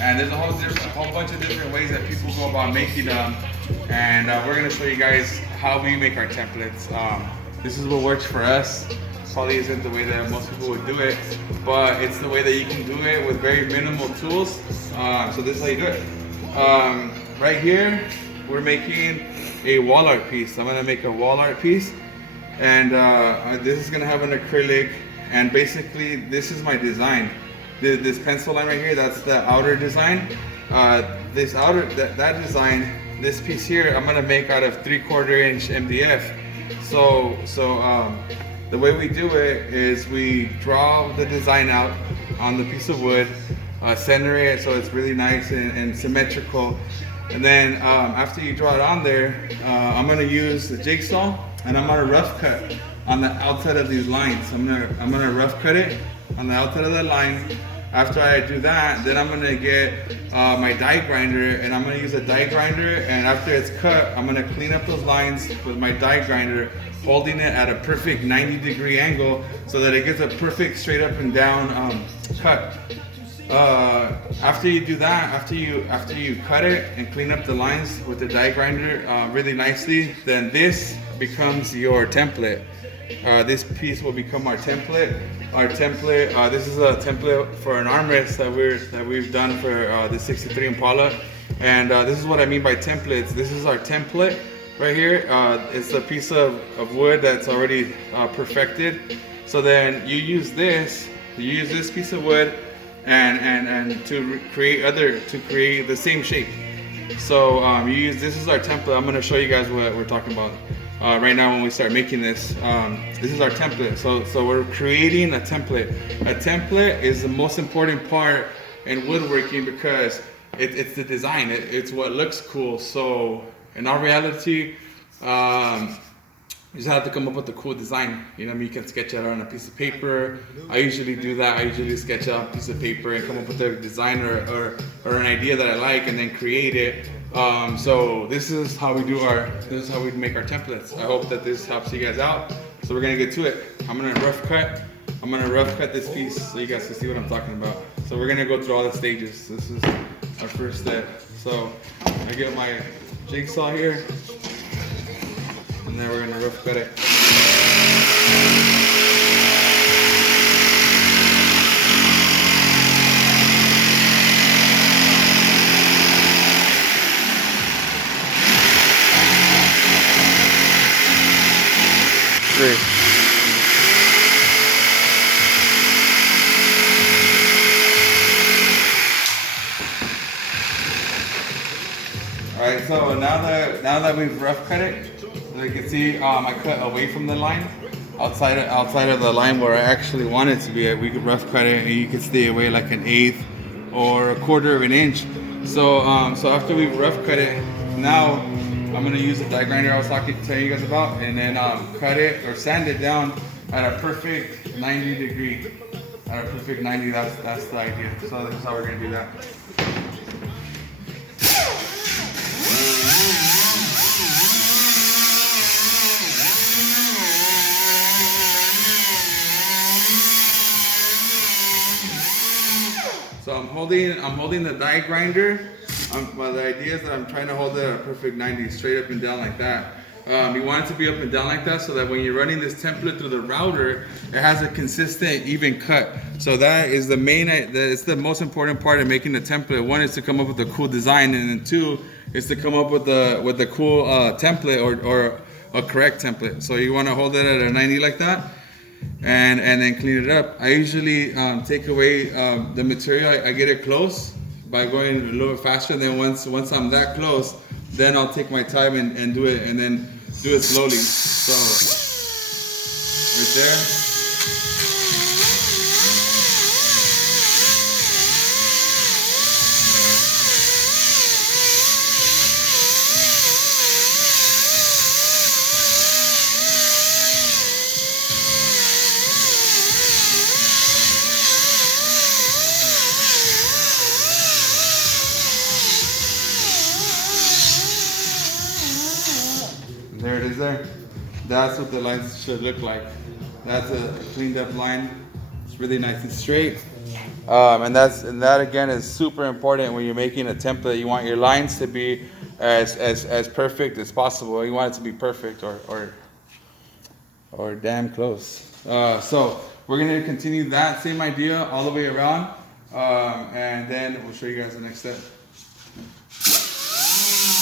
And there's a whole bunch of different ways that people go about making them. And we're gonna show you guys how we make our templates. This is what works for us. Probably isn't the way that most people would do it, but it's the way that you can do it with very minimal tools. So this is how you do it. Right here, we're making a wall art piece. I'm gonna make a wall art piece, and this is gonna have an acrylic, and basically this is my design. This pencil line right here, that's the outer design. This outer, that design, this piece here, I'm gonna make out of 3/4 inch MDF. So the way we do it is we draw the design out on the piece of wood, center it so it's really nice and symmetrical. And then after you draw it on there, I'm gonna use the jigsaw and I'm gonna rough cut on the outside of these lines. I'm gonna rough cut it on the outside of the line. After I do that, then I'm gonna get my die grinder, and I'm gonna use a die grinder, and after it's cut, I'm gonna clean up those lines with my die grinder, holding it at a perfect 90-degree angle so that it gets a perfect straight up and down cut. After you do that, after you cut it and clean up the lines with the die grinder really nicely, then this becomes your template. This piece will become our template. This is a template for an armrest that we've done for the 63 Impala, and this is what I mean by templates. This is our template right here. It's a piece of wood that's already perfected. So then you use this piece of wood and to create the same shape. So this is our template. I'm going to show you guys what we're talking about right now when we start making this. This is our template. So we're creating a template. A template is the most important part in woodworking because it's the design. It's what looks cool. So in our reality, you just have to come up with a cool design. You know what I mean? You can sketch it out on a piece of paper. I usually do that. I usually sketch out a piece of paper and come up with a design or an idea that I like and then create it. So this is how we make our templates. I hope that this helps you guys out. So we're gonna get to it. I'm gonna rough cut this piece so you guys can see what I'm talking about. So we're gonna go through all the stages. This is our first step. So I get my jigsaw here, and then we're gonna rough cut it. Great. Alright, so now that we've rough cut it, as you can see, I cut away from the line, outside of the line where I actually want it to be. We could rough cut it, and you can stay away like 1/8 or 1/4 of an inch. So after we've rough cut it, now I'm gonna use the die grinder I was telling you guys about, and then cut it or sand it down at a perfect 90-degree. At a perfect 90. That's the idea. So this is how we're gonna do that. So I'm holding the die grinder. Well, the idea is that I'm trying to hold it at a perfect 90, straight up and down like that. You want it to be up and down like that so that when you're running this template through the router, it has a consistent, even cut. So that is it's the most important part of making the template. One is to come up with a cool design, and then two is to come up with the cool template or a correct template. So you want to hold it at a 90 like that, and then clean it up. I usually take away the material. I get it close by going a little bit faster. And then once I'm that close, then I'll take my time and do it, and then do it slowly. So right there. There it is there. That's what the lines should look like. That's a cleaned up line. It's really nice and straight. And that again is super important when you're making a template. You want your lines to be as perfect as possible. You want it to be perfect or damn close. So we're gonna continue that same idea all the way around, and then we'll show you guys the next step.